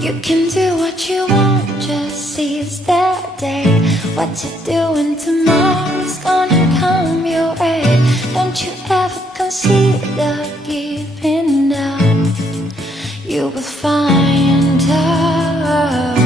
You can do what you want, just seize that day. What you're doing tomorrow's gonna come your way. Don't you ever consider giving up. You will find out.